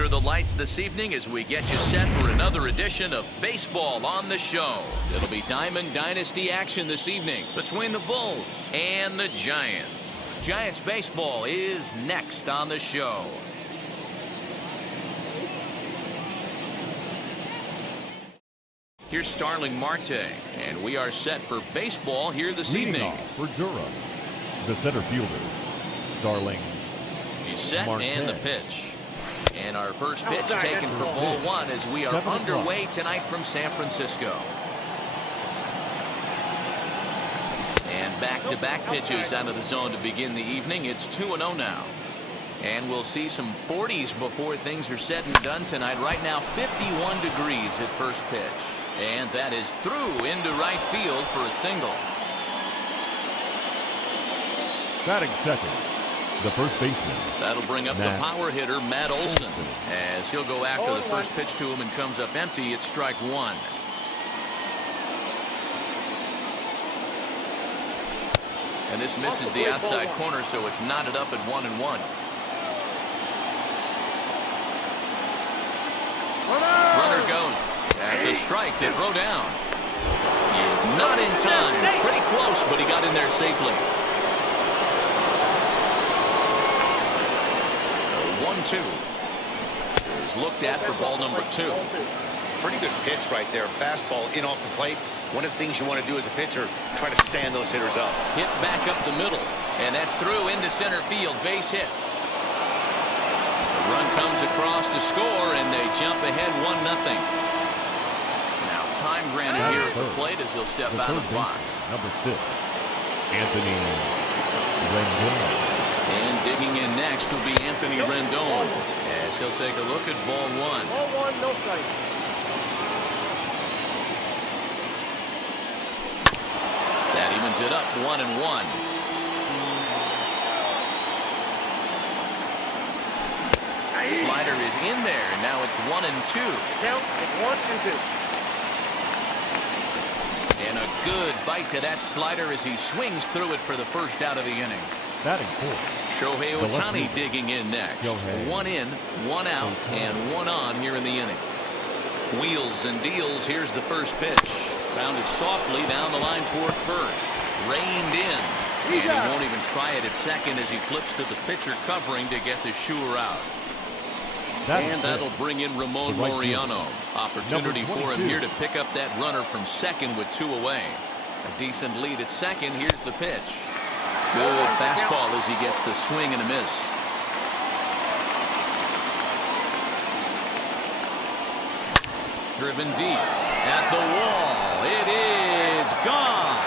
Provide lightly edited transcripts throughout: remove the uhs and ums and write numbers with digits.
under the lights this evening as we get you set for another edition of Baseball on the Show. It'll be Diamond Dynasty action this evening between the Bulls and the Giants. Giants baseball is next on the show. Here's Starling Marte, and we are set for baseball here this evening. For Durham, the center fielder, Starling. He's set Marte. and the pitch. And our first pitch taken for ball one as we are underway tonight from San Francisco. And back-to-back pitches out of the zone to begin the evening. It's 2-0 now. And we'll see some 40s before things are said and done tonight. Right now, 51 degrees at first pitch. And that is through into right field for a single. Batting second, the first baseman. That'll bring up the power hitter, Matt Olson. As he'll go after the first pitch to him and comes up empty. It's strike one. And this misses the outside corner, so it's knotted up at 1-1. Runner goes. That's a strike to throw down. He is not in time. Pretty close, but he got in there safely. 1-2. Is looked at for ball number 2. Pretty good pitch right there. Fastball in off the plate. One of the things you want to do as a pitcher, try to stand those hitters up. Hit back up the middle, and that's through into center field. Base hit. The run comes across to score, and they jump ahead 1-0. Now time granted here at the plate as he'll step out of the box. Number 6, Anthony Rendon. And digging in next will be Anthony Rendon as he'll take a look at ball one. Ball one, no strike. That evens it up 1-1. Slider is in there. Now it's 1-2. Count, it's 1-2. And a good bite to that slider as he swings through it for the first out of the inning. Batting fourth, Shohei Ohtani digging in next. One in, one out, and one on here in the inning. Wheels and deals. Here's the first pitch. Grounded softly down the line toward first. Reined in. And he won't even try it at second as he flips to the pitcher covering to get the Shure out. And that'll bring in Ramon Laureano. Opportunity for him here to pick up that runner from second with 2 away. A decent lead at second. Here's the pitch. Good fastball as he gets the swing and a miss. Driven deep at the wall. It is gone.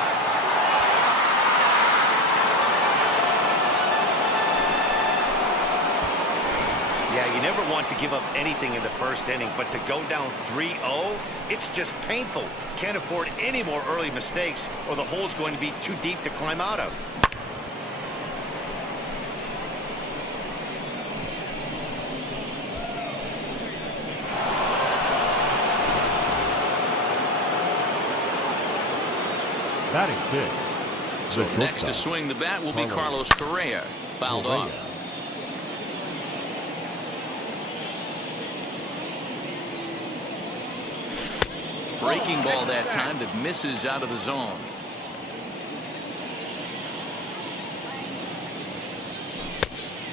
Yeah, you never want to give up anything in the first inning, but to go down 3-0, it's just painful. Can't afford any more early mistakes or the hole's going to be too deep to climb out of. batting sixth. So next to swing the bat will be Carlos Correa. Fouled off. Breaking ball that time that misses out of the zone.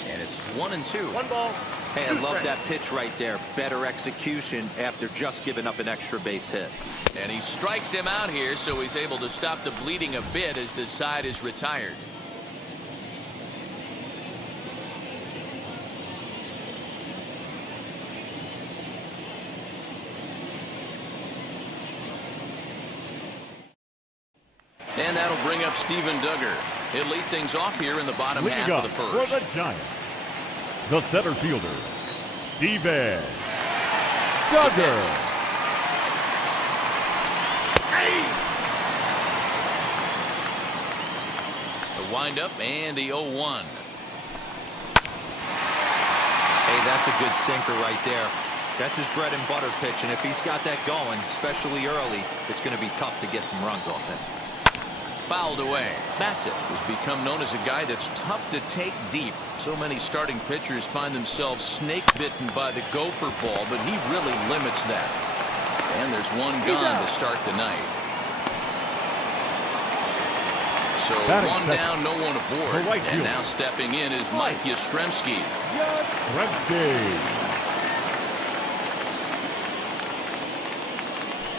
And it's 1-2. One ball. Hey, I love that pitch right there. Better execution after just giving up an extra base hit. And he strikes him out here, so he's able to stop the bleeding a bit as this side is retired. And that'll bring up Steven Duggar. He'll lead things off here in the bottom half of the first. For the Giants, the center fielder, Steven Duggar. The windup and the 0-1. Hey, that's a good sinker right there. That's his bread and butter pitch, and if he's got that going, especially early, it's going to be tough to get some runs off him. fouled away. Bassett has become known as a guy that's tough to take deep. So many starting pitchers find themselves snake bitten by the gopher ball, but he really limits that. And there's one gone to start the night. So one down, no one aboard. And now stepping in is Mike Yastrzemski.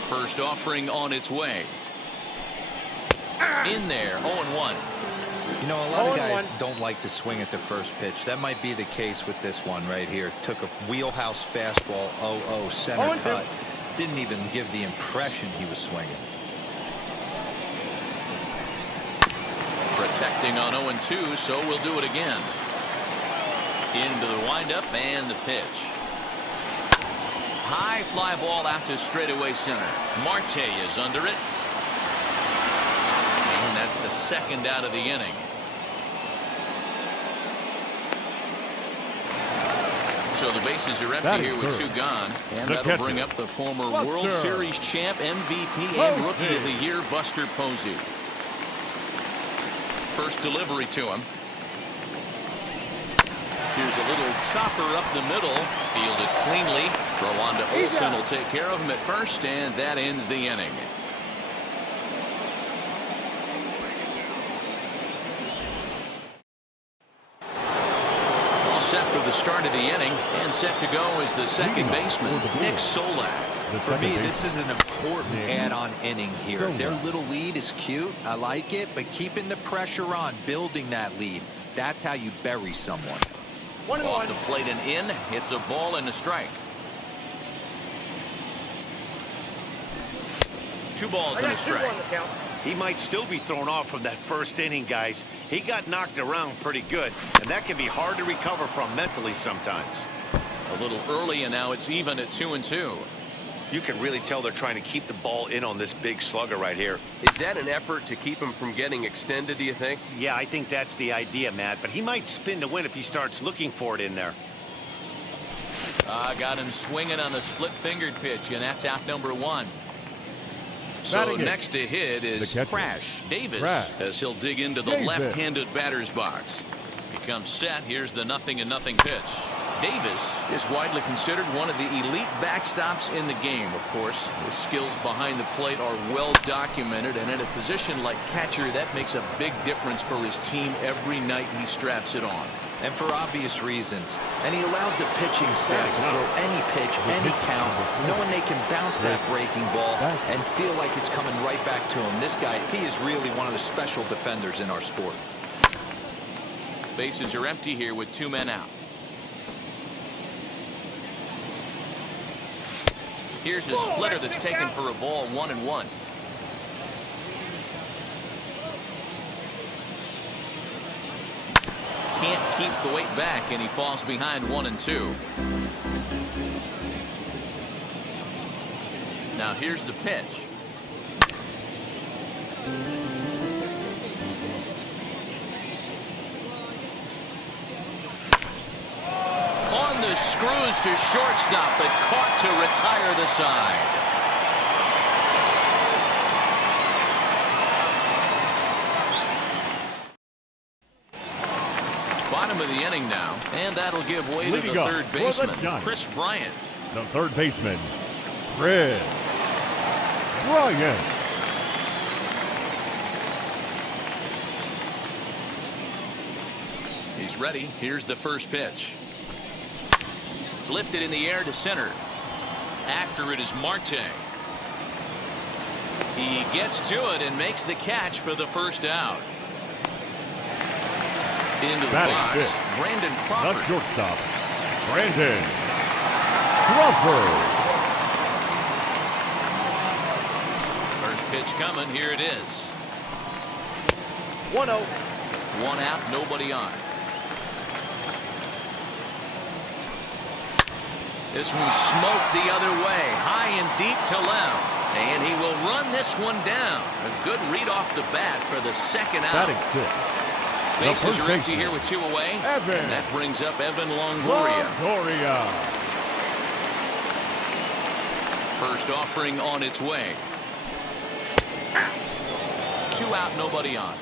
First offering on its way. In there, 0-1. You know, a lot of guys don't like to swing at the first pitch. That might be the case with this one right here. Took a wheelhouse fastball, 0-0, center cut. Didn't even give the impression he was swinging. Protecting on 0-2, so we'll do it again. Into the windup and the pitch. High fly ball out to straightaway center. Marte is under it. And that's the second out of the inning. So the bases are empty here with 2 gone. And that'll bring up the former World Series champ, MVP, and Rookie of the Year, Buster Posey. First delivery to him. Here's a little chopper up the middle. Fielded cleanly. Throw on to Olsen will take care of him at first, and that ends the inning. All set for the start of the inning, and set to go is the second baseman, Nick Solak. For me, this is an important add-on inning here. Their little lead is cute. I like it, but keeping the pressure on, building that lead, that's how you bury someone. Off the plate and in. It's a ball and a strike. 2 balls and a strike. He might still be thrown off from that first inning, guys. He got knocked around pretty good, and that can be hard to recover from mentally sometimes. A little early, and now it's even at 2-2. You can really tell they're trying to keep the ball in on this big slugger right here. Is that an effort to keep him from getting extended, do you think? Yeah, I think that's the idea, Matt, but he might spin to win if he starts looking for it in there. Got him swinging on the split-fingered pitch, and that's out number 1. So next to hit is Crash Davis as he'll dig into the left-handed batter's box. He comes set. Here's the 0-0 pitch. Davis is widely considered one of the elite backstops in the game, of course. His skills behind the plate are well documented, and in a position like catcher, that makes a big difference for his team every night he straps it on. And for obvious reasons. And he allows the pitching staff to throw any pitch, any count, knowing they can bounce that breaking ball and feel like it's coming right back to him. This guy, he is really one of the special defenders in our sport. Bases are empty here with 2 men out. Here's a splitter that's taken for a ball, 1-1. Can't keep the weight back, and he falls behind 1-2. Now here's the pitch. On the screws to shortstop, but caught to retire the side. Bottom of the inning now, and that'll give way to the third baseman, Chris Bryant. The third baseman, Chris Bryant. He's ready. Here's the first pitch. Lifted in the air to center. After it is Marte. He gets to it and makes the catch for the first out. Into the box, Brandon Crawford. Not shortstop, Brandon Crawford. First pitch coming. Here it is. 1-0. 1 out, nobody on. This one smoked the other way, high and deep to left. And he will run this one down. A good read off the bat for the second out. Bases are empty here with 2 away. And that brings up Evan Longoria. First offering on its way. 2 out, nobody on.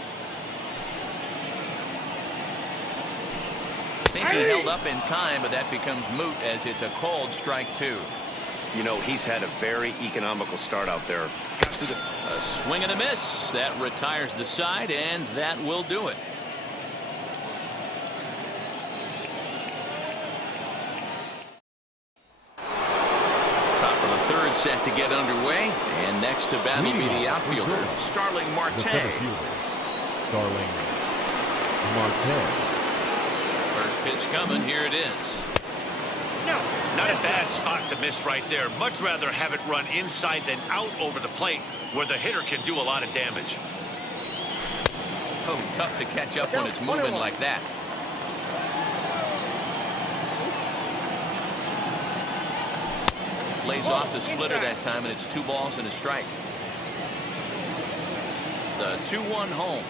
I think he held up in time, but that becomes moot as it's a called strike 2. You know, he's had a very economical start out there. A swing and a miss. That retires the side, and that will do it. Top of the third set to get underway, and next to bat will be the outfielder, Starling Marte. The center fielder, Starling Marte. First pitch coming. Here it is. No. Not a bad spot to miss right there. Much rather have it run inside than out over the plate where the hitter can do a lot of damage. Oh, tough to catch up when it's moving like that. Lays off the splitter that time, and it's 2 balls and a strike. The 2-1 home.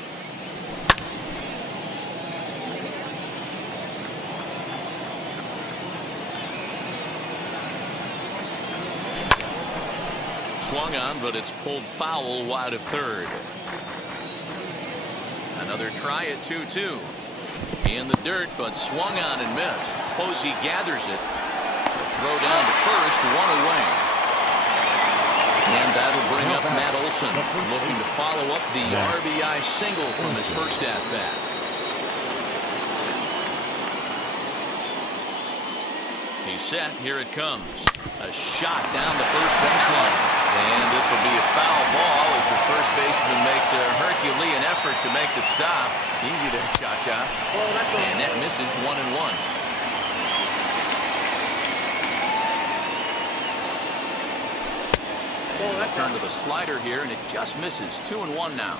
Swung on, but it's pulled foul wide of third. Another try at 2-2. In the dirt, but swung on and missed. Posey gathers it. The throw down to first, 1 away. And that'll bring up Matt Olson, looking to follow up the RBI single from his first at-bat. He's set. Here it comes. A shot down the first baseline. And this will be a foul ball as the first baseman makes a Herculean effort to make the stop. Easy there, Cha-Cha. And that misses 1-1. Turn to the slider here, and it just misses. 2-1 now.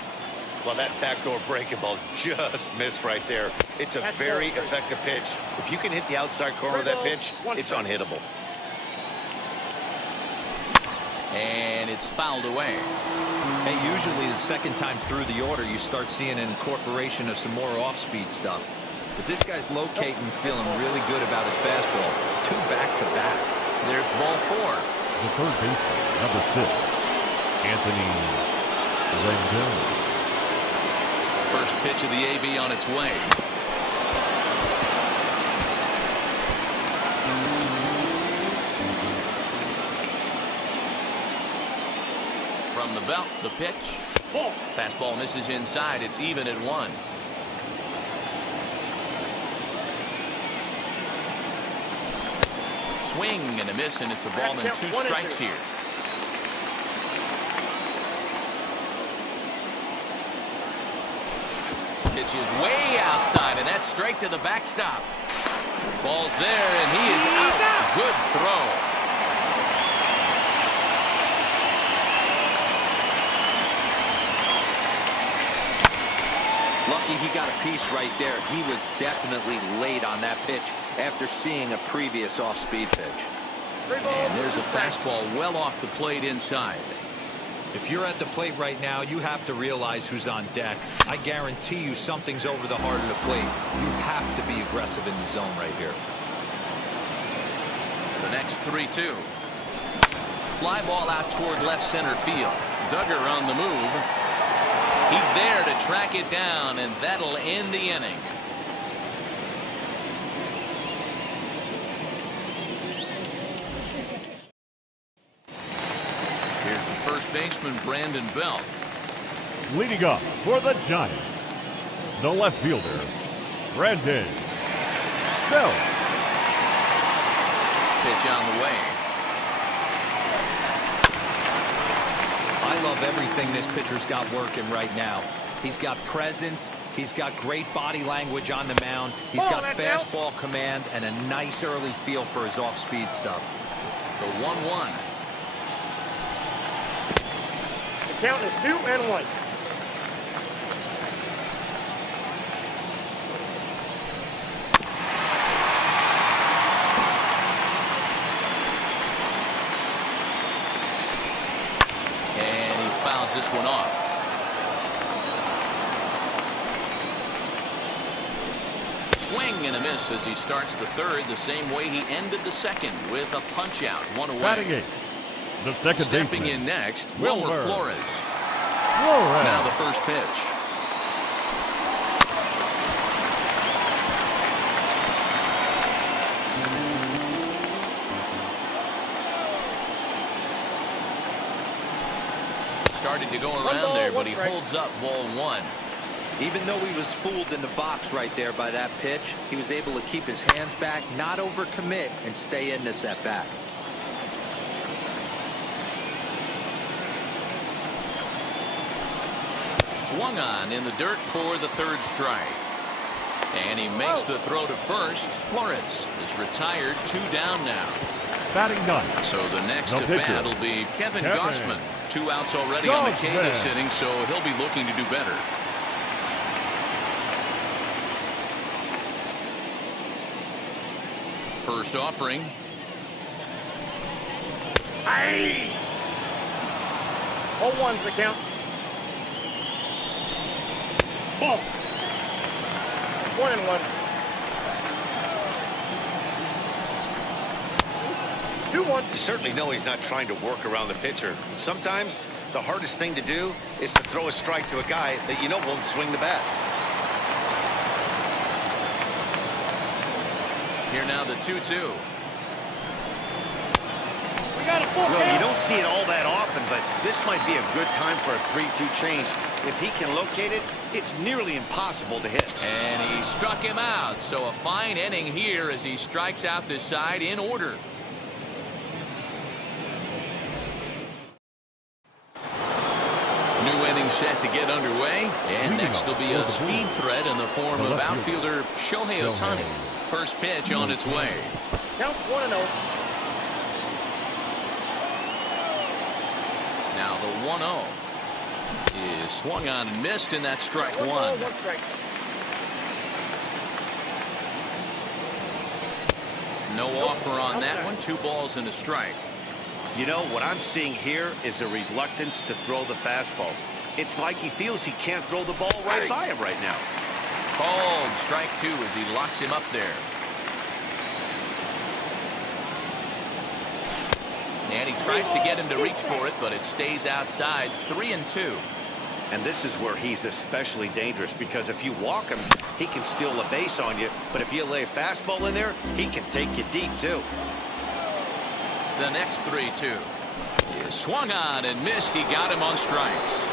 Well, that backdoor breaking ball just missed right there. It's a very effective pitch. If you can hit the outside corner of that pitch, it's unhittable. And it's fouled away. Hey, usually the second time through the order, you start seeing an incorporation of some more off-speed stuff. But this guy's locating, feeling really good about his fastball. 2 back-to-back. There's ball 4. The third baseman, number 6, Anthony Rendon. First pitch of the AB on its way. From the belt, the pitch. Fastball misses inside. It's even at 1. Swing and a miss, and it's a ball and 2 strikes here. Pitch is way outside, and that's straight to the backstop. Ball's there, and he is out. Good throw. Lucky he got a piece right there. He was definitely late on that pitch after seeing a previous off-speed pitch. And there's a fastball well off the plate inside. If you're at the plate right now, you have to realize who's on deck. I guarantee you something's over the heart of the plate. You have to be aggressive in the zone right here. The next 3-2. Fly ball out toward left center field. Duggar on the move. He's there to track it down, and that'll end the inning. Here's the first baseman, Brandon Belt. Leading up for the Giants, the left fielder, Brandon Belt. Pitch on the way. I love everything this pitcher's got working right now. He's got presence. He's got great body language on the mound. He's got fastball command and a nice early feel for his off-speed stuff. The 1-1. The count is 2-1. Fouls this one off. Swing and a miss as he starts the third the same way he ended the second with a punch out. 1 away. Batting 8, the second Stepping baseman, in next, Wilmer Flores. Now the first pitch. Started to go around there, but he holds up ball one. Even though he was fooled in the box right there by that pitch, he was able to keep his hands back, not overcommit, and stay in this at bat. Swung on in the dirt for the third strike. And he makes the throw to first. Flores is retired, 2 down now. Batting ninth. So the next No to pitcher. bat will be Kevin Gausman. 2 outs already on the K this inning, so he'll be looking to do better. First offering. Hey! 0-1's the count. Ball. 1-1. 2-1. You certainly know he's not trying to work around the pitcher. Sometimes the hardest thing to do is to throw a strike to a guy that you know won't swing the bat. Here now the 2-2. We got a full Well, count. you don't see it all that often, but this might be a good time for a 3-2 change. If he can locate it, it's nearly impossible to hit. And he struck him out. So a fine inning here as he strikes out this side in order. New inning set to get underway. And next will be a speed threat in the form of outfielder Shohei Ohtani. First pitch on its way. Count 1-0. Now the 1-0 is swung on and missed, and that's strike 1 ball, one. 1 strike. No offer on that one. 2 balls and a strike. You know, what I'm seeing here is a reluctance to throw the fastball. It's like he feels he can't throw the ball right by him right now. Called strike 2 as he locks him up there. And he tries to get him to reach for it, but it stays outside. 3-2. And this is where he's especially dangerous, because if you walk him, he can steal a base on you. But if you lay a fastball in there, he can take you deep, too. The next 3-2 is swung on and missed. He got him on strikes.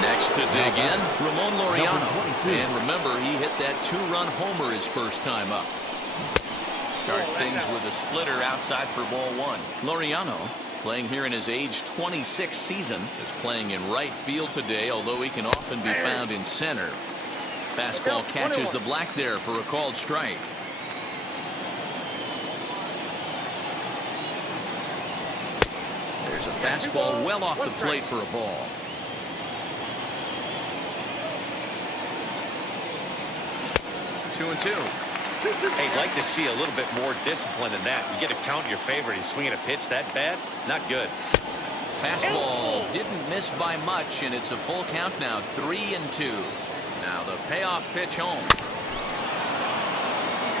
Next to dig in, Ramon Laureano. And remember, he hit that 2-run homer his first time up. Starts things with a splitter outside for ball one. Laureano, playing here in his age 26 season, is playing in right field today, although he can often be found in center. Fastball catches the black there for a called strike. There's a fastball well off the plate for a ball. Two and two. Hey, I'd like to see a little bit more discipline in that. You get to count your favorite. He's swinging a pitch that bad? Not good. Fastball didn't miss by much, and it's a full count now. 3-2. Now the payoff pitch home.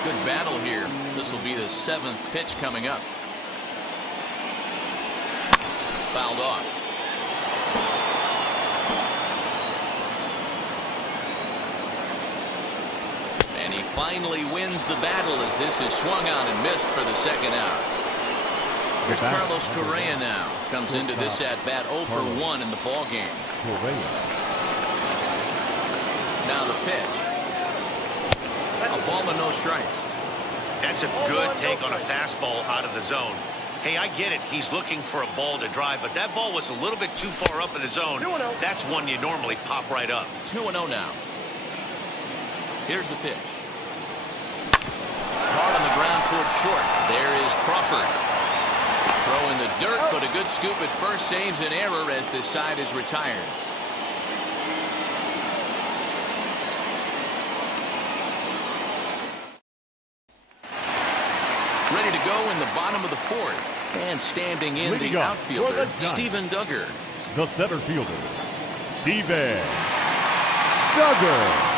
Good battle here. This will be the 7th pitch coming up. Fouled off. And he finally wins the battle as this is swung on and missed for the second out. Here's Carlos Correa now. Comes into this at-bat 0 for 1 in the ball game. Now the pitch. A ball and no strikes. That's a good take on a fastball out of the zone. Hey, I get it. He's looking for a ball to drive, but that ball was a little bit too far up in the zone. That's one you normally pop right up. 2-0 now. Here's the pitch. Hard on the ground towards short. There is Crawford. Throw in the dirt, but a good scoop at first saves an error as this side is retired. Ready to go in the bottom of the 4th. And standing in Leading the up outfielder, for the Giants, Steven Duggar. The center fielder, Steven Duggar.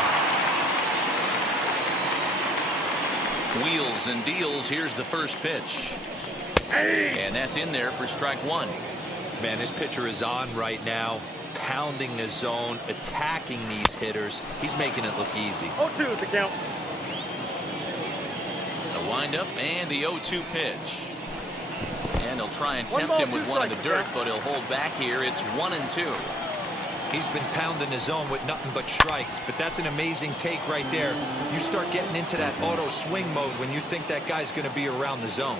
Wheels and deals. Here's the first pitch. And that's in there for strike 1. Man, this pitcher is on right now. pounding the zone, attacking these hitters. He's making it look easy. 0-2 is the count. The windup and the 0-2 pitch. And he'll try and tempt him with one in the dirt, but he'll hold back here. It's 1-2. He's been pounding the zone with nothing but strikes, but that's an amazing take right there. You start getting into that auto swing mode when you think that guy's going to be around the zone.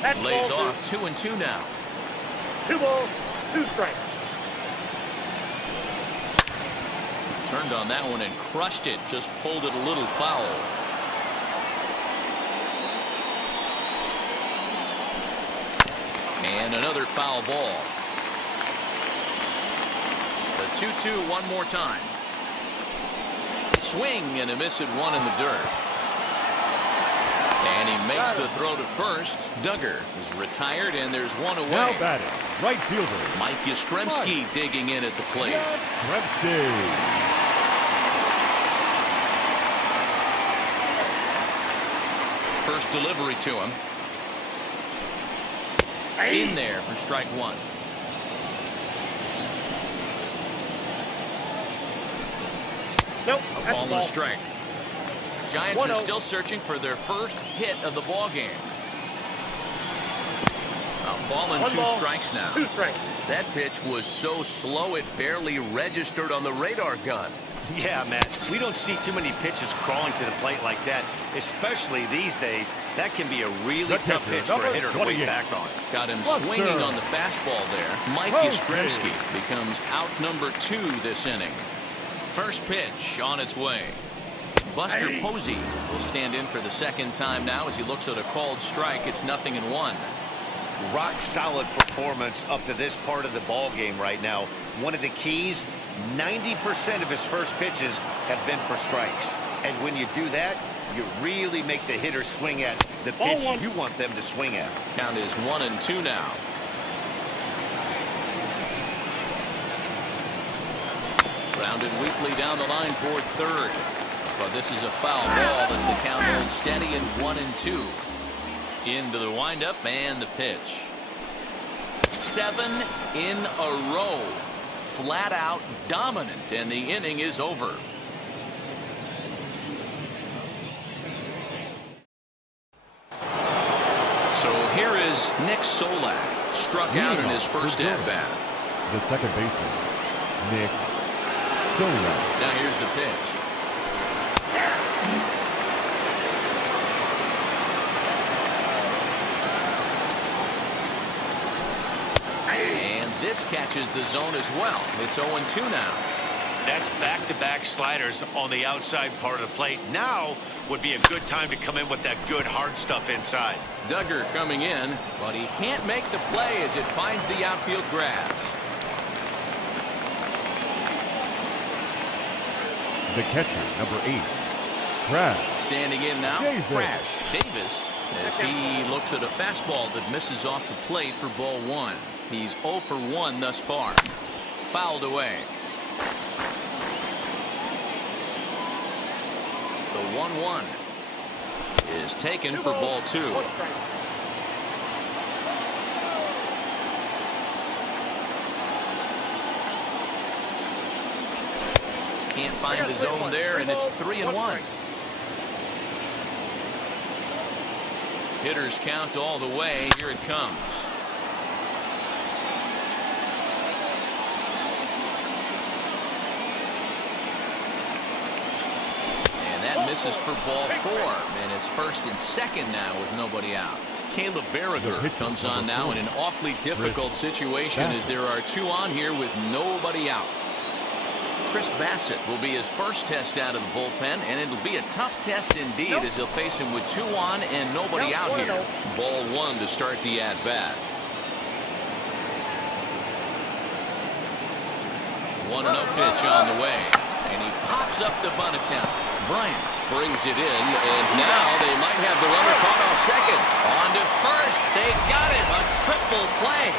That's Lays ball off 2-2 now. 2 balls, 2 strikes. Turned on that one and crushed it. Just pulled it a little foul. And another foul ball. The 2-2 one more time. Swing and a miss at one in the dirt. And he makes the throw to first. Duggar is retired, and there's one away. Now batting, right fielder. Mike Yastrzemski digging in at the plate. Yastrzemski. First delivery to him. In there for strike one. Nope, A that's ball and ball. a strike. Giants are 1-0. still searching for their first hit of the ball game. A ball and 1 2 ball, strikes now. 2 strikes. That pitch was so slow it barely registered on the radar gun. Yeah, Matt, we don't see too many pitches crawling to the plate like that, especially these days. That can be a really The tough pitcher, pitch for a number hitter to wait 28. back on. Got him Buster. swinging on the fastball there. Mike Okay. Yastrzemski becomes out number 2 this inning. First pitch on its way. Buster Posey will stand in for the second time now as he looks at a called strike. It's 0-1. Rock solid performance up to this part of the ball game right now. One of the keys, 90% of his first pitches have been for strikes. And when you do that, you really make the hitter swing at the pitch you want them to swing at. Count is 1-2 now. Grounded weakly down the line toward third. But this is a foul ball as the count holds steady in 1-2. Into the windup and the pitch. 7 in a row. Flat out dominant, and the inning is over. So here is Nick Solak, struck out in his first at-bat. The second baseman, Nick Solak. Now here's the pitch. And this catches the zone as well. It's 0-2 now. That's back-to-back sliders on the outside part of the plate. Now would be a good time to come in with that good hard stuff inside. Duggar coming in, but he can't make the play as it finds the outfield grass. The catcher, number 8, Crash. Standing in now, Davis. Crash Davis, as he looks at a fastball that misses off the plate for ball 1. He's 0 for 1 thus far. Fouled away. The 1-1 is taken for ball 2. Can't find the zone there, and it's 3-1. Hitters count all the way. Here it comes. And that misses for ball 4, and it's first and second now with nobody out. Caleb Berriger comes on now in an awfully difficult situation as there are 2 on here with nobody out. Chris Bassett will be his first test out of the bullpen, and it'll be a tough test indeed as he'll face him with 2 on and nobody out here. Ball 1 to start the at-bat. 1-0 pitch on the way, and he pops up the bunt attempt. Bryant brings it in, and now they might have the runner caught off second. On to first. They got him. A triple play.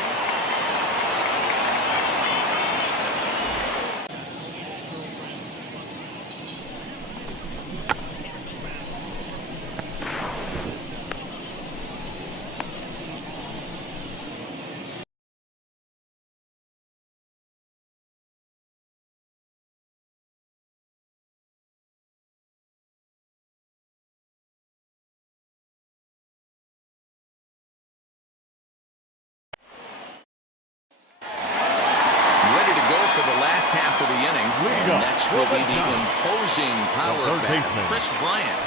for the inning. And next will be the imposing power back, Chris Bryant.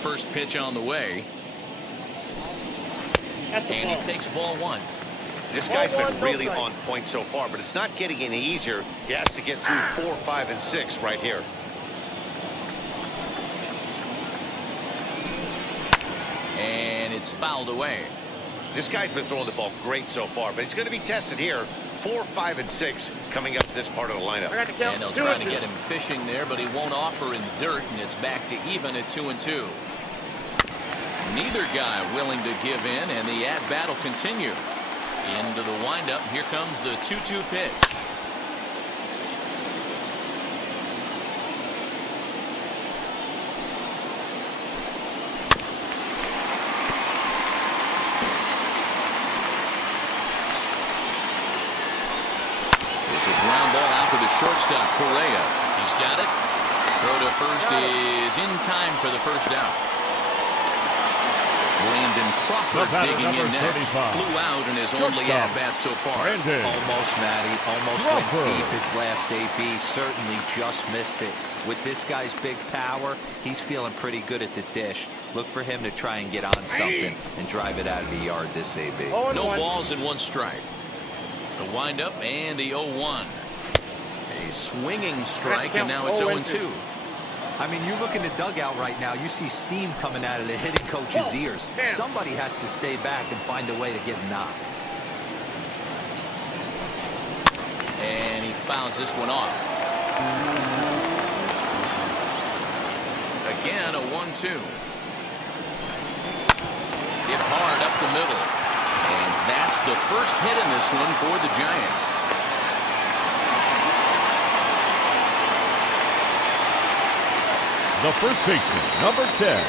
First pitch on the way. And he takes ball one. This guy's been really on point so far, but it's not getting any easier. He has to get through 4, 5, and 6 right here. And it's fouled away. This guy's been throwing the ball great so far, but he's going to be tested here. 4, 5, and 6 coming up this part of the lineup. And they'll try to get him fishing there, but he won't offer in the dirt, and it's back to even at 2-2. Neither guy willing to give in, and the at-bat will continue. Into the windup. Here comes the 2-2 pitch. There's a ground ball out to the shortstop, Correa. He's got it. Throw to first is in time for the first out. Landon Crawford digging in next. Flew out in his only at-bat so far. Almost, Matty. Almost went deep his last AB. Certainly just missed it. With this guy's big power, he's feeling pretty good at the dish. Look for him to try and get on something and drive it out of the yard this AB. No balls and 1 strike. The windup and the 0-1. A swinging strike, and now it's 0-2. I mean, you look in the dugout right now, you see steam coming out of the hitting coach's ears. Somebody has to stay back and find a way to get a knock. And he fouls this one off. Again, a 1-2. Hit hard up the middle. And that's the first hit in this one for the Giants. The first baseman, number 10,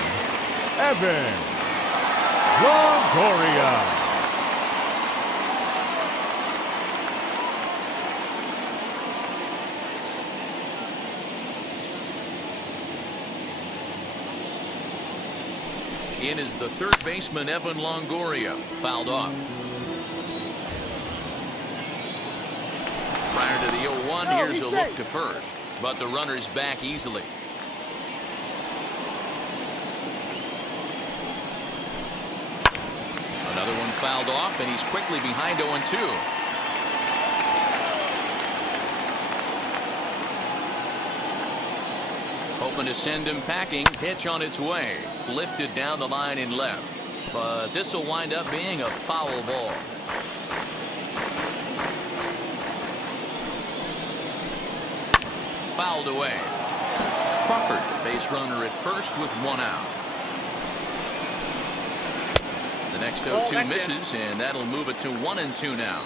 Evan Longoria. In is the third baseman, Evan Longoria. Fouled off. Prior to the 0-1, here's a look to first. But the runner's back easily. Another one fouled off, and he's quickly behind 0-2. Hoping to send him packing. Pitch on its way. Lifted down the line and left. But this will wind up being a foul ball. Fouled away. Crawford, base runner at first with 1 out. The next 0-2 misses, and that'll move it to 1-2 now.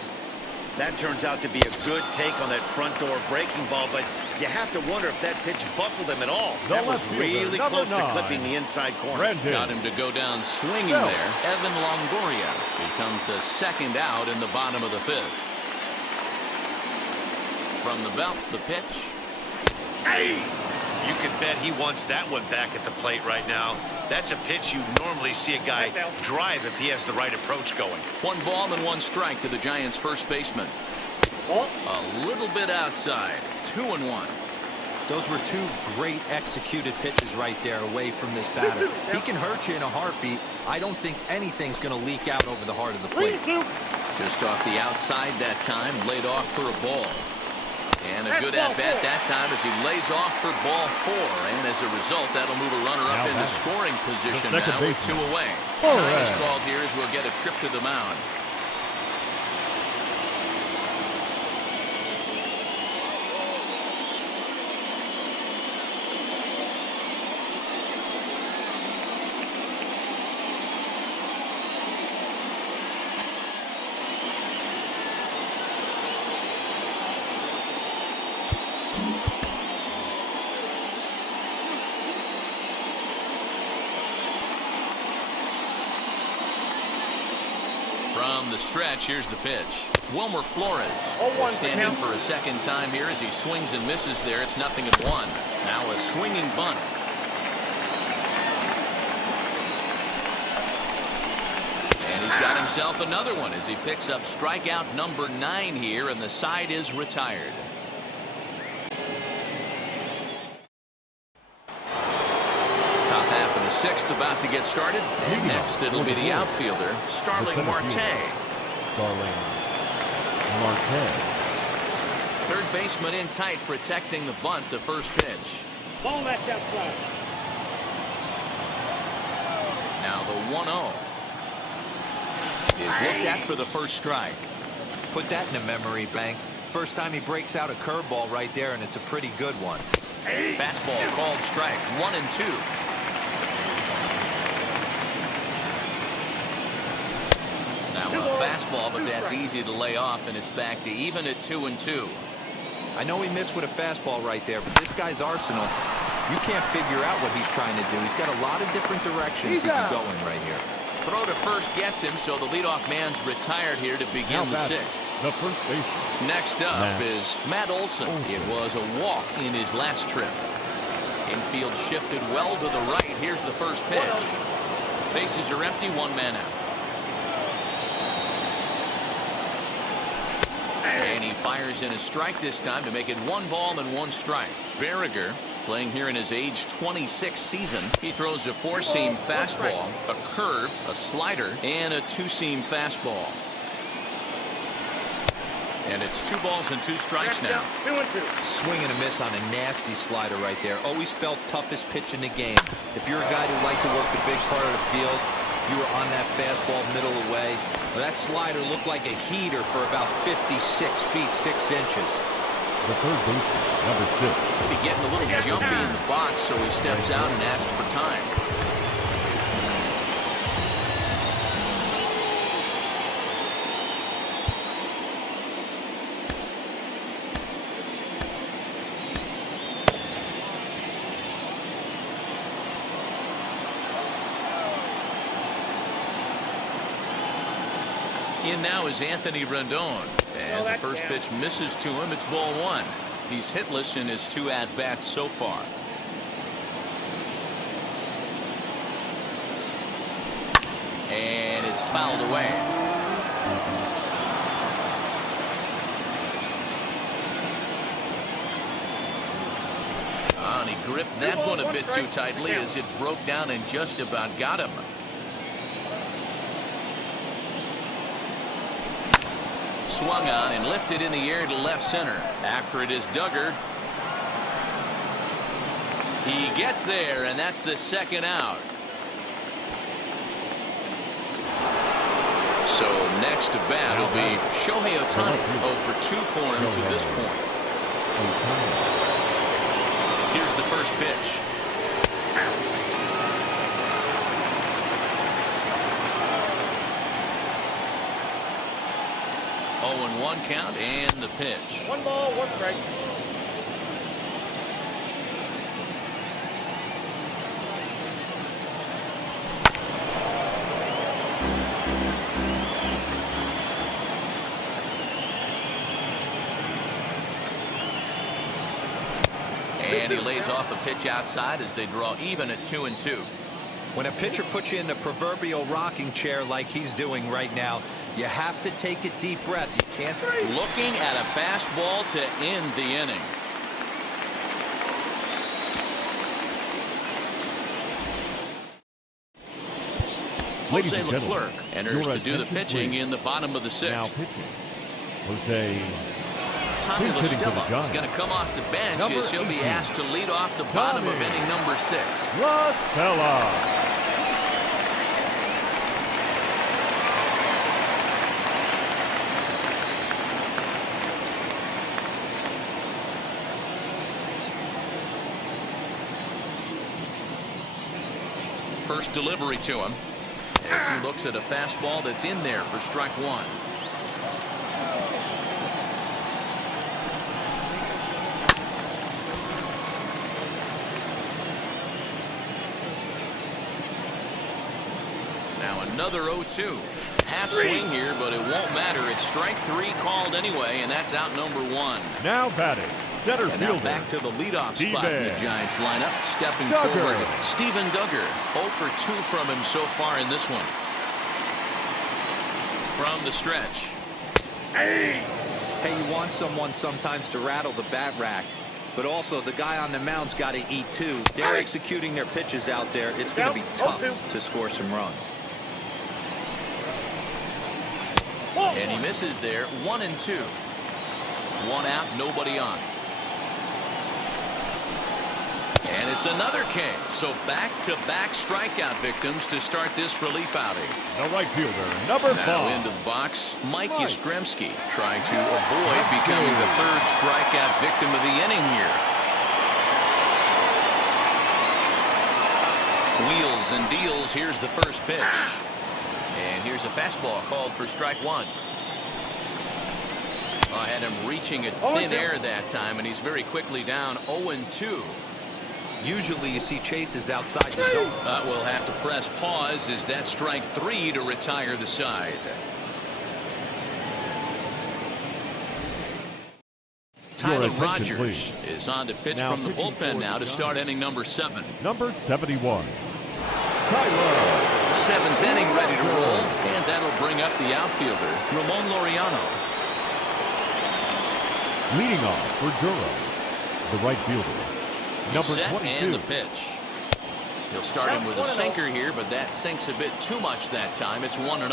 That turns out to be a good take on that front door breaking ball, but you have to wonder if that pitch buckled him at all. That was really close to clipping the inside corner. Got him to go down swinging there. Evan Longoria becomes the second out in the bottom of the 5th. From the belt, the pitch. Hey! You can bet he wants that one back at the plate right now. That's a pitch you normally see a guy drive if he has the right approach going. 1 ball and 1 strike to the Giants' first baseman. A little bit outside. 2-1. Those were 2 great executed pitches right there away from this batter. He can hurt you in a heartbeat. I don't think anything's going to leak out over the heart of the plate. Just off the outside that time, laid off for a ball. And a good at-bat that time as he lays off for ball 4. And as a result, that'll move a runner up into scoring position now with 2 away. Time is called here as we'll get a trip to the mound. From the stretch, here's the pitch. Wilmer Flores standing for a second time here as he swings and misses there. It's 0-1. Now a swinging bunt. himself another one as he picks up strikeout number 9 here, and the side is retired. Top half of the 6th about to get started, and next it'll be the outfielder, Starling Marte. Starling Marte. Third baseman in tight, protecting the bunt. The first pitch. Ball match outside. Now the 1-0 is looked at for the first strike. Put that in a memory bank. First time he breaks out a curveball right there, and it's a pretty good one. Fastball called strike. 1-2. Now a fastball, but that's easy to lay off, and it's back to even at 2-2. I know he missed with a fastball right there, but this guy's arsenal, you can't figure out what he's trying to do. He's got a lot of different directions he can go in right here. Throw to first gets him, so the leadoff man's retired here to begin the 6th. The first baseman. Next up is Matt Olson. It was a walk in his last trip. Infield shifted well to the right. Here's the first pitch. Bases are empty, 1 man out. And he fires in a strike this time to make it 1 ball and 1 strike. Berriger, playing here in his age 26 season, he throws a 4-seam fastball, a curve, a slider, and a 2-seam fastball. And it's 2 balls and 2 strikes now. 2-2. Swing and a miss on a nasty slider right there. Always felt toughest pitch in the game. If you're a guy who liked to work the big part of the field, you were on that fastball middle away. Well, that slider looked like a heater for about 56 feet 6 inches. The third baseman, number 6. He'll be getting a little jumpy in the box, so he steps out and asks for time. In now is Anthony Rendon. As the first pitch misses to him, it's ball 1. He's hitless in his 2 at-bats so far. And it's fouled away. And he gripped that one a bit too tightly as it broke down and just about got him. Swung on and lifted in the air to left center. After it is Duggar. He gets there, and that's the 2nd out. So next to bat will be Shohei Ohtani. 0 for 2 for him to this point. Here's the first pitch. 0-1 count and the pitch. 1 ball, 1 strike. And he lays off a pitch outside as they draw even at 2-2. When a pitcher puts you in the proverbial rocking chair like he's doing right now, you have to take a deep breath. You can't. Looking at a fastball to end the inning. Ladies Jose and gentlemen, Leclerc enters to do the pitching in the bottom of the 6th. Now pitching, Jose. Tommy Pinch hitting for the LaStella is Giants. going to come off the bench Number as he'll be 18. asked to lead off the bottom of inning number 6. La Stella. First delivery to him as he looks at a fastball that's in there for strike 1. Now another 0-2. Half swing here, but it won't matter. It's strike 3 called anyway, and that's out number 1. Now batting, center And now fielder. back to the leadoff spot in the Steven Giants lineup. Stepping Duggar. forward, Steven Duggar. 0 for 2 from him so far in this one. from the stretch. Hey, you want someone sometimes to rattle the bat rack, but also the guy on the mound's got to eat too. They're executing their pitches out there. It's going to be tough to score some runs. And he misses there. 1-2. 1 out, nobody on. And it's another K. So back-to-back strikeout victims to start this relief outing. The right fielder, number 5. Now into the box, Mike Yastrzemski trying to avoid becoming the 3rd strikeout victim of the inning here. Wheels and deals. Here's the first pitch. And here's a fastball called for strike 1. I had him reaching at thin air that time, and he's very quickly down 0-2. Usually you see chases outside the zone. We'll have to press pause as that strike 3 to retire the side. Tyler Rogers is on to pitch from the bullpen now to start inning number 7. Number 71. Tyler. 7th inning ready to roll, and that'll bring up the outfielder, Ramon Laureano. Leading off for Durham, the right fielder, number 22. And the pitch. He'll start him with a sinker here, but that sinks a bit too much that time. It's 1-0.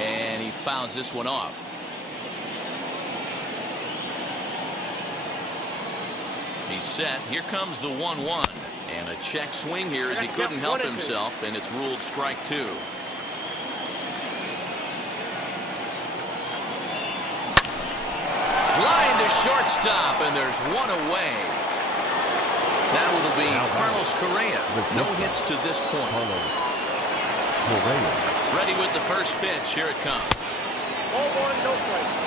And he fouls this one off. He's set. Here comes the 1-1. And a check swing here as he couldn't help himself, and it's ruled strike 2. Line to shortstop, and there's one away. That will be Carlos Correa. No hits to this point. Ready with the first pitch. Here it comes. 0-1, no strike.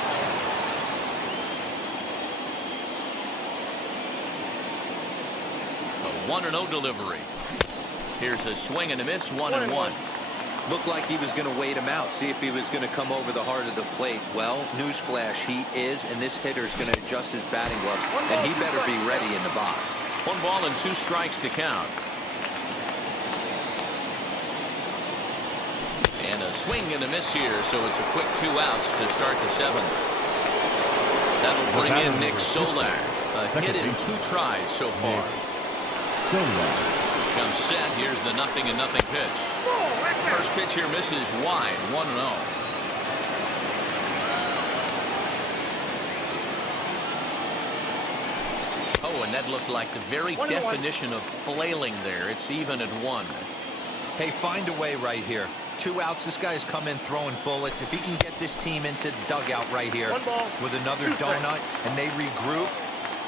A 1-0 delivery. Here's a swing and a miss. 1-1. Looked like he was going to wait him out, see if he was going to come over the heart of the plate. Well, newsflash, he is, and this hitter's going to adjust his batting gloves, and he better be ready in the box. 1 ball and 2 strikes to count. And a swing and a miss here, so it's a quick 2 outs to start the 7th. That'll bring in Nick Solak. A hit in 2 tries so far. Comes set. Here's the 0-0 pitch. First pitch here misses wide. 1-0. Oh, and that looked like the very definition of flailing there. It's even at 1. Hey, find a way right here. 2 outs. This guy's come in throwing bullets. If he can get this team into the dugout right here with another donut and they regroup,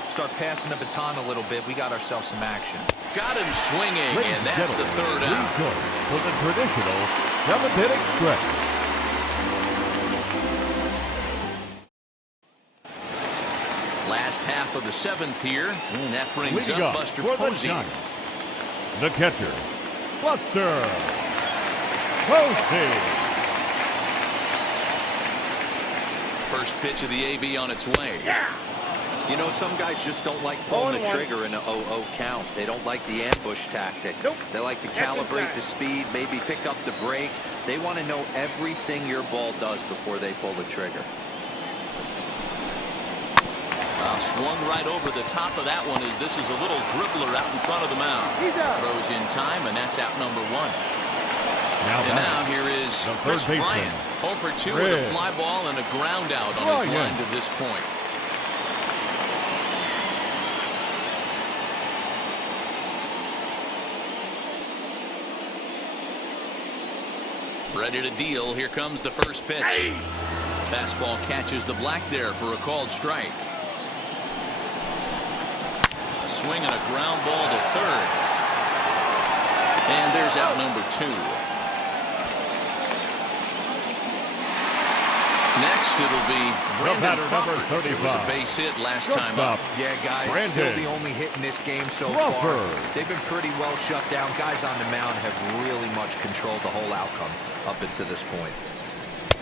start passing the baton a little bit, we got ourselves some action. Got him swinging, and that's the 3rd out. For the traditional 7th inning stretch. Last half of the 7th here, and that brings Leading up Buster Posey. The catcher, Buster Posey. First pitch of the AB on its way. You know, some guys just don't like pulling the trigger in an 0-0 count. They don't like the ambush tactic. They like to calibrate the speed, maybe pick up the brake. They want to know everything your ball does before they pull the trigger. Swung right over the top of that one as this is a little dribbler out in front of the mound. Throws in time, and that's out number 1. Now here is Chris Bryant. 0 for 2 with a fly ball and a ground out on his line to this point. Ready to deal. Here comes the first pitch. Fastball catches the black there for a called strike. A swing and a ground ball to 3rd. And there's out number 2. Next, it'll be Brandon Crawford. It was a base hit last time up. Yeah, guys, still the only hit in this game so far. They've been pretty well shut down. Guys on the mound have really much controlled the whole outcome up until this point.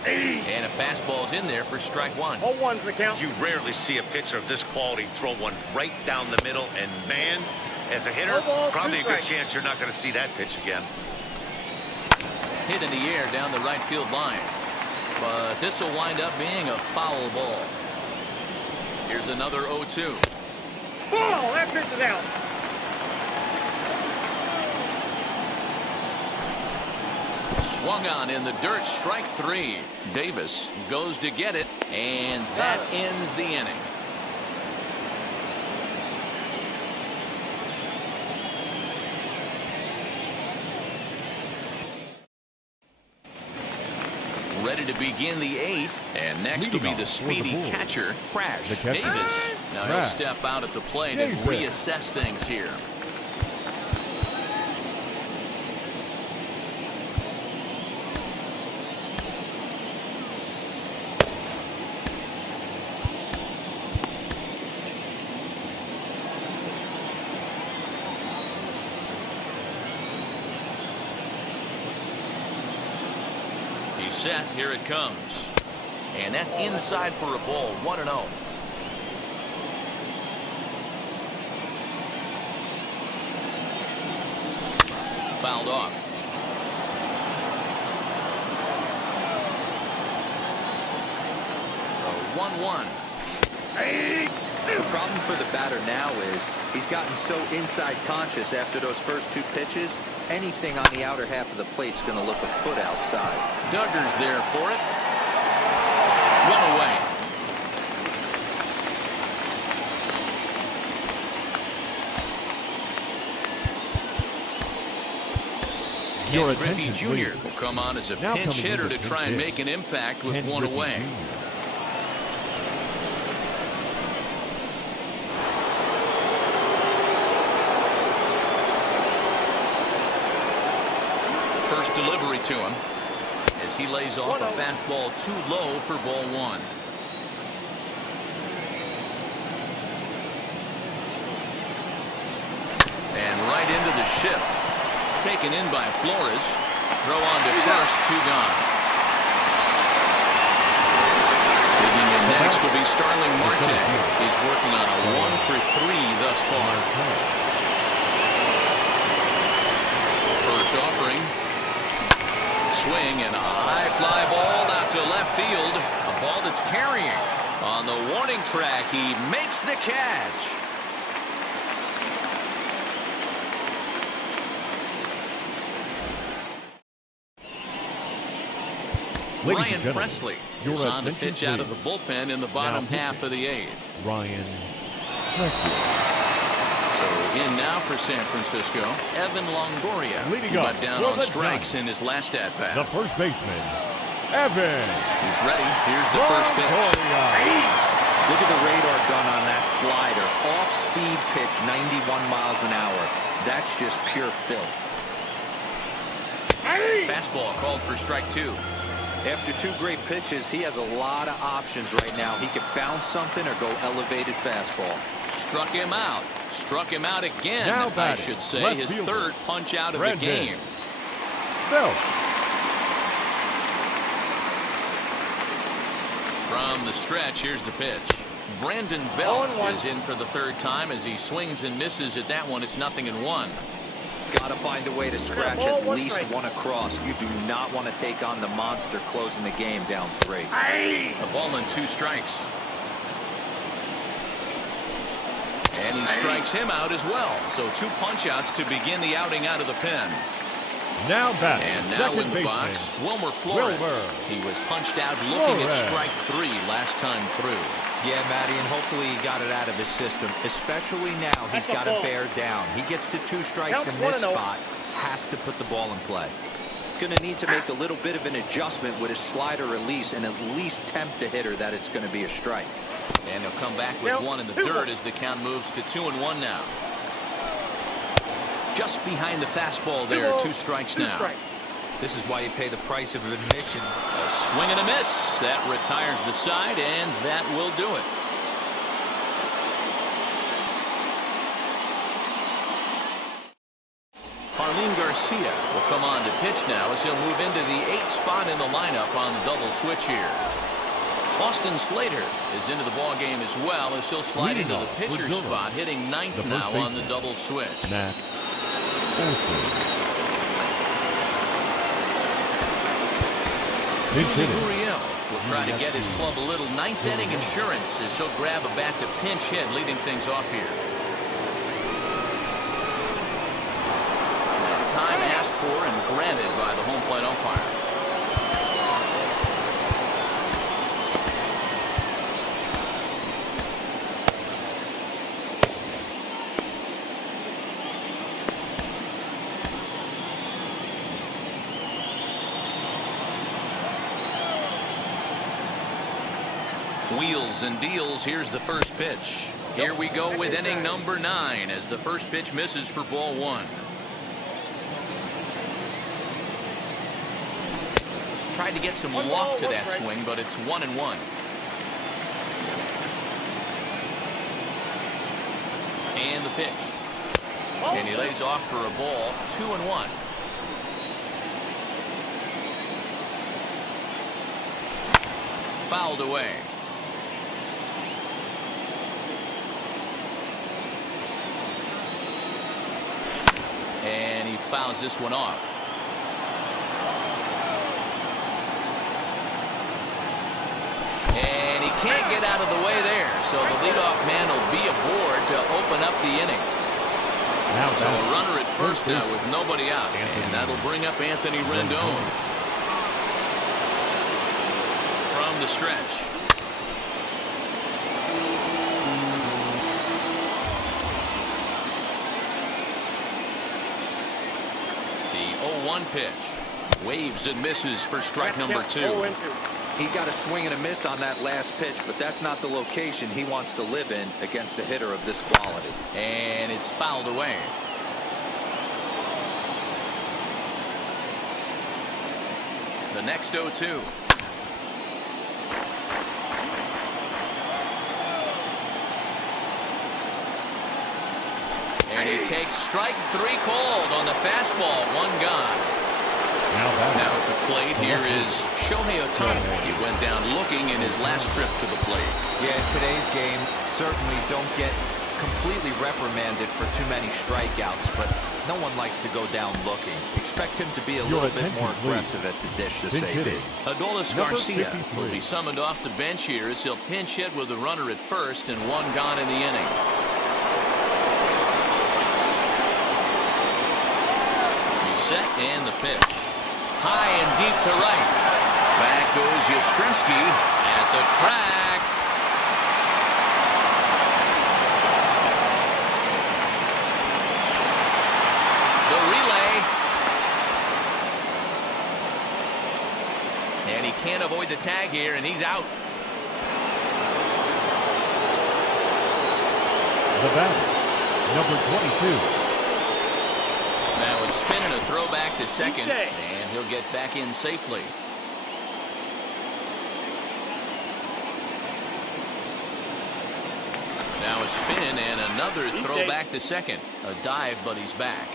And a fastball's in there for strike 1. 0-1's the count. You rarely see a pitcher of this quality throw one right down the middle, and man, as a hitter, probably a good chance you're not going to see that pitch again. hit in the air down the right field line. But this will wind up being a foul ball. Here's another 0-2. Ball! That pitch is out. Swung on in the dirt, strike 3. Davis goes to get it, and that ends the inning. Ready to begin the 8th, and next will be the speedy catcher, Crash Davis. Now he'll step out at the plate and reassess things here. Set, here it comes, and that's inside for a ball. 1-0. Fouled off. A 1-1. The problem for the batter now is he's gotten so inside conscious after those first 2 pitches. Anything on the outer half of the plate's going to look a foot outside. Duggar's there for it. One away. Your And Griffey attention, Jr. please. will come on as a Now pinch coming hitter in to the try pinch and hit. make an impact with Ken 1 Griffey away. Jr. First delivery to him as he lays off a fastball too low for ball 1. And right into the shift. Taken in by Flores. Throw on to first, 2 gone. Digging in next will be Starling Marte. He's working on a 1 for 3 thus far. First offering. Swing and a high fly ball out to left field. A ball that's carrying. On the warning track, he makes the catch. Ryan Presley is on the pitch out of the bullpen in the bottom half of the 8th. Ryan Presley. So in now for San Francisco, Evan Longoria. Leading He up went down for on the strikes Giants. in his last at bat. The first baseman, Evan. He's ready. Here's the first pitch. Look at the radar gun on that slider. Off-speed pitch, 91 miles an hour. That's just pure filth. Fastball called for strike 2. After 2 great pitches, he has a lot of options right now. He can bounce something or go elevated fastball. Struck him out. Struck him out again, Now I batting, should say. left His fielder, 3rd punch out of Brendan the game. Belt. From the stretch, here's the pitch. Brandon Belt 0-1. is in for the 3rd time as he swings and misses at that one. It's 0-1. Got to find a way to scratch ball, at 1 least strike. 1 across. You do not want to take on the monster closing the game down 3. A ball and 2 strikes. And he strikes him out as well. So 2 punch-outs to begin the outing out of the pen. Now batting, And now second in the baseman, box, Wilmer Flores. Wilmer. He was punched out looking at Flores. strike 3 last time through. Yeah, Matty, and hopefully he got it out of his system. Especially now, he's That's a got to ball. bear down. He gets the 2 strikes Count in this 1-0. spot. Has to put the ball in play. Going to need to make a little bit of an adjustment with his slider release and at least tempt the hitter that it's going to be a strike. And he'll come back with Count 1 in the 2-1. dirt as the count moves to 2-1 now. Just behind the fastball there. 2 strikes now. This is why you pay the price of admission. A swing and a miss. That retires the side, and that will do it. Harleen Garcia will come on to pitch now as he'll move into the 8th spot in the lineup on the double switch here. Austin Slater is into the ball game as well as he'll slide Leading into the off for pitcher's Durham, spot, hitting 9th the first now on the baseman, double switch. Matt Olson. Pinch hitting. Gurriel will try to get his club a little ninth inning insurance as he'll grab a bat to pinch hit, leading things off here. Now, time asked for and granted by the home plate umpire. Wheels and deals. Here's the first pitch. Here we go with inning number 9 as the first pitch misses for ball 1. Tried to get some loft to that swing, but it's 1-1. And the pitch. And he lays off for a ball. 2-1. Fouled away. And he fouls this one off. And he can't get out of the way there. So the leadoff man will be aboard to open up the inning. So a runner at first now with nobody out. And that'll bring up Anthony Rendon. From the stretch. The 0-1 pitch. Waves and misses for strike number 2. He got a swing and a miss on that last pitch, but that's not the location he wants to live in against a hitter of this quality. And it's fouled away. The next 0-2. And he takes strike 3 called on the fastball. 1 gone. Now at the plate here is Shohei Ohtani. He went down looking in his last trip to the plate. Yeah, in today's game, certainly don't get completely reprimanded for too many strikeouts, but no one likes to go down looking. Expect him to be a little bit more aggressive at the dish to save it. Adolis Garcia will be summoned off the bench here as he'll pinch hit with a runner at first and 1 gone in the inning. He's set and the pitch. High and deep to right. Back goes Yastrzemski at the track. The relay. And he can't avoid the tag here, and he's out. The batter, number 22. Now a spin and a throwback to second, and he'll get back in safely. Now a spin and another throwback to second. A dive, but he's back.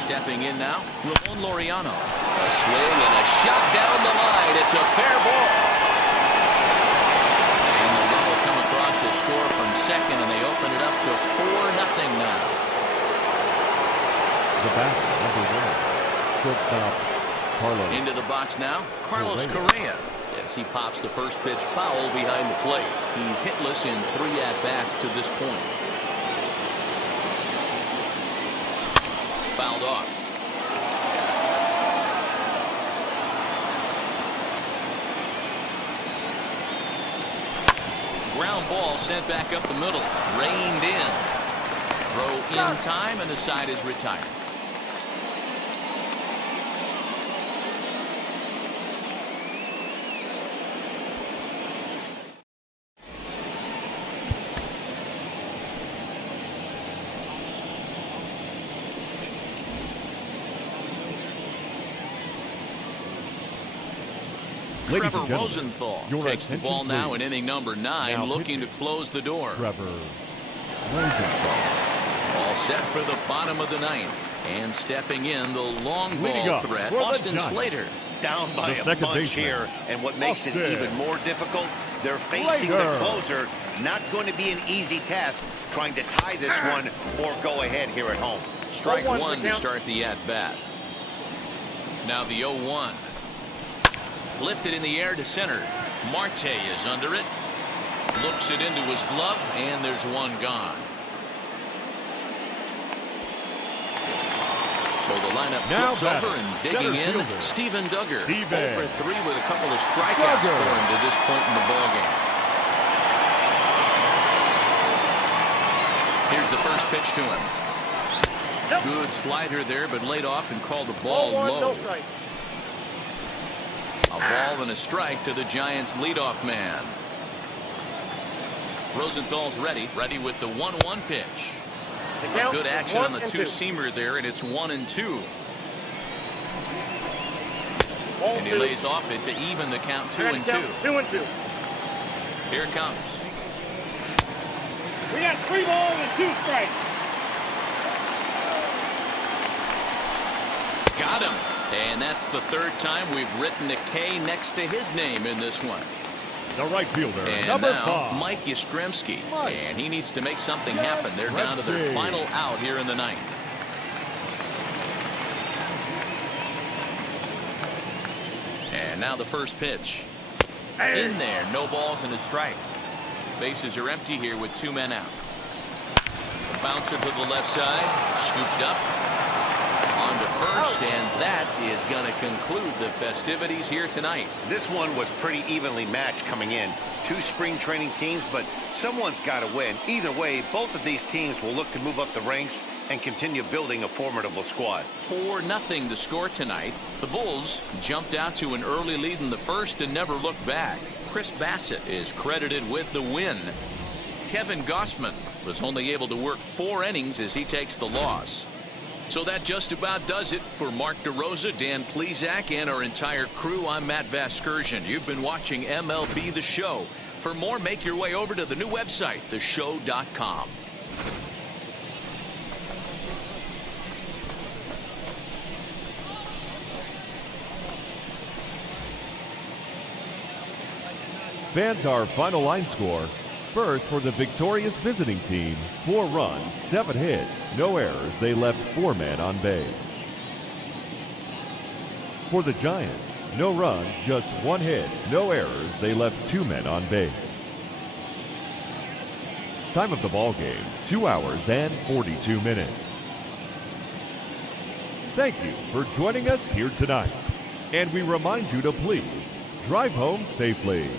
Stepping in now, Ramon Laureano. A swing and a shot down the line. It's a fair ball. And the run will come across to score from second, and they open it up to 4-0 now. The batter, number 1, shortstop Carlos. Into the box now, Carlos Correa. As he pops the first pitch foul behind the plate. He's hitless in 3 at-bats to this point. Fouled off. Ground ball sent back up the middle. Reined in. Throw in time, and the side is retired. Trevor Rosenthal takes the ball now in inning number 9, looking to close the door. Trevor Rosenthal. All set for the bottom of the 9th. And stepping in, the long ball threat, Austin Slater. Down by a bunch here, and what makes it even more difficult, they're facing the closer. Not going to be an easy task trying to tie this one or go ahead here at home. Strike 1 to start the at-bat. Now the 0-1. Lifted in the air to center. Marte is under it. Looks it into his glove, and there's one gone. So the lineup Now flips over and digging in. fielder, Steven Duggar. Steven 0 for 3 with a couple of strikeouts Duggar. for him to this point in the ballgame. Here's the first pitch to him. Nope. Good slider there, but laid off and called the ball Ball one, low. no strike. A ball and a strike to the Giants' leadoff man. Rosenthal's ready with the 1-1 pitch. The count Good is action on 1 the and 2-seamer there, and it's 1-2. Ball And he 2. lays off it to even the count 2-2. 2-2. Here it comes. We got 3 balls and 2 strikes. Got him. And that's the 3rd time we've written a K next to his name in this one. The right fielder, And number now 5. Mike Yastrzemski. Mike. And he needs to make something happen. They're down to their Yastrzemski. final out here in the 9th. And now the first pitch. In there, no balls and a strike. Bases are empty here with 2 men out. A bouncer to the left side, scooped up. On to first, and that is going to conclude the festivities here tonight. This one was pretty evenly matched coming in. 2 spring training teams, but someone's got to win. Either way, both of these teams will look to move up the ranks and continue building a formidable squad. 4-0 the score tonight. The Bulls jumped out to an early lead in the first and never looked back. Chris Bassett is credited with the win. Kevin Gossman was only able to work 4 innings as he takes the loss. So that just about does it for Mark DeRosa, Dan Plesac, and our entire crew. I'm Matt Vasgersian. You've been watching MLB The Show. For more, make your way over to the new website, theshow.com. Fans, our final line score. First, for the victorious visiting team, 4 runs, 7 hits, no errors. They left 4 men on base. For the Giants, no runs, just 1 hit, no errors. They left 2 men on base. Time of the ball game, 2 hours and 42 minutes. Thank you for joining us here tonight. And we remind you to please drive home safely.